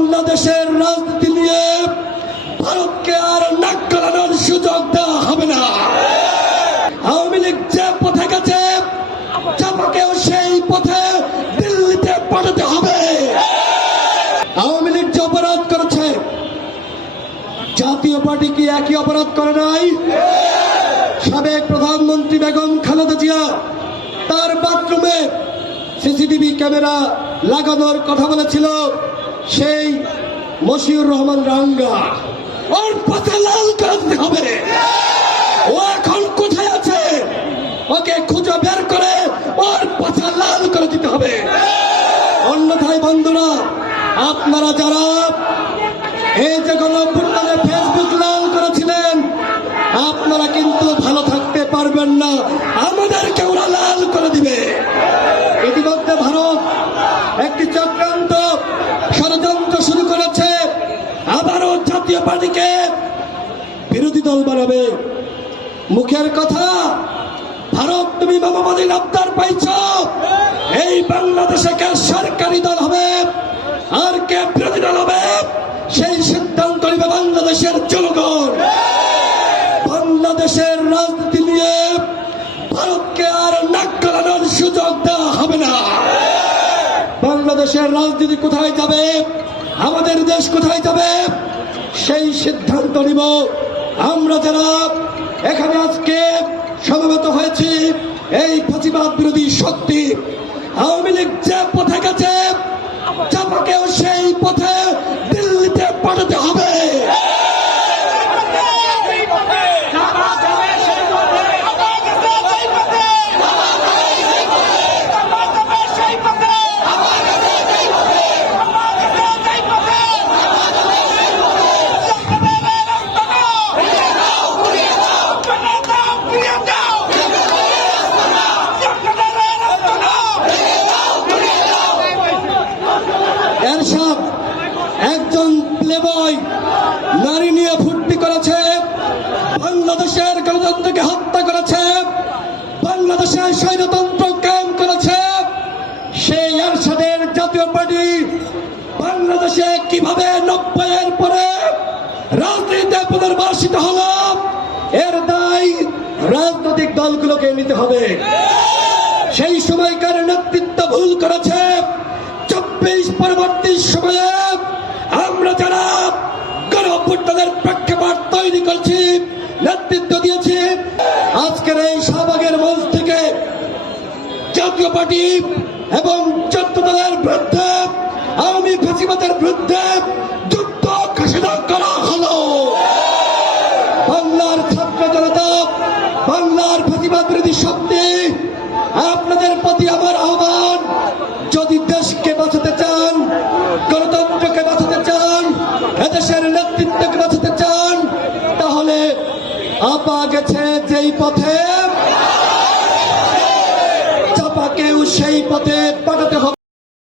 বাংলাদেশের রাজনীতি নিয়ে ভারতকে আর নাক গলানোর সুযোগ দেওয়া হবে না। আওয়ামী লীগ যে পথে গেছে, চাপাকেও সেই পথে দিল্লিতে পাঠাতে হবে। আওয়ামী লীগ যে অপরাধ করেছে, জাতীয় পার্টি কি একই অপরাধ করে নাই? সাবেক প্রধানমন্ত্রী বেগম খালেদা জিয়া তার বাথরুমে সিসিটিভি ক্যামেরা লাগানোর কথা বলেছিল, সেই মশিউর রহমান রাঙ্গা ওর পাতা লাল করতে হবে। ও এখন কোথায় আছে? ওকে খুঁজে বের করে ওর পাতা লাল করে দিতে হবে। অন্যথায় বন্ধুরা, আপনারা যারা এই যে গণঅভ্যুত্থানে ফেসবুক লাল করেছিলেন, আপনারা কিন্তু ভালো থাকতে পারবেন না, আমাদেরকে ওরা লাল করে দিবে। ইতিমধ্যে ভারত একটি চক্রান্ত ষড়যন্ত্র শুরু করেছে, আবারও জাতীয় পার্টিকে বিরোধী দল বানাবে। মুখের কথা, ভারত তুমি মামাবাদীর আবদার পাইছ, এই বাংলাদেশে কে সরকারি দল হবে আর কে বিরোধী দল হবে সেই সিদ্ধান্ত নিবে বাংলাদেশের জনগণ। বাংলাদেশের রাজনীতি নিয়ে ভারতকে আর নাক গলানোর সুযোগ দেওয়া হবে না। বাংলাদেশের রাজনীতি কোথায় যাবে, আমাদের দেশ কোথায় যাবে, সেই সিদ্ধান্ত নিব আমরা যারা এখানে আজকে সমবেত হয়েছি। এই ফাঁসিবাদ বিরোধী শক্তি আওয়ামী লীগ যে পথে গেছে, চাপাকেও সেই পথে দিল্লিতে পাঠাতে হবে। এরশাদ একজন প্লেবয় নারী নিয়ে ফুর্তি করেছে, বাংলাদেশের গণতন্ত্রকে হত্যা করেছে, বাংলাদেশের স্বৈরতন্ত্র কায়েম করেছে। সেই এরশাদের জাতীয় পার্টি বাংলাদেশে কিভাবে 90-এর পরে রাজনীতিতে পুনর্বাসিত হল, এর দায় রাজনৈতিক দলগুলোকে নিতে হবে। সেই সময়কার নেতৃত্ব ভুল করেছে। 24 পরবর্তী সময়ে আমরা যারা গণঅভ্যুত্থানের প্রেক্ষাপট তৈরি করছি, নেতৃত্ব দিয়েছি, আজকের এই শাহবাগের মঞ্চ থেকে জাতীয় পার্টি এবং 14 দলের বিরুদ্ধে, আওয়ামী ফাঁসিবাদের বিরুদ্ধে যুদ্ধ ঘোষণা করা হলো। বাংলার ছাত্র জনতা, বাংলার ফাঁসিবাদ বিরোধী শক্তি, আপনাদের প্রতি আমার আহ্বান, যদি দেশকে বাঁচাতে চান, গণতন্ত্রকে বাঁচাতে চান, এদেশের নেতৃত্বকে বাঁচাতে চান, তাহলে আপা গেছে যেই পথে, চাপাকেও সেই পথে পাঠাতে হবে।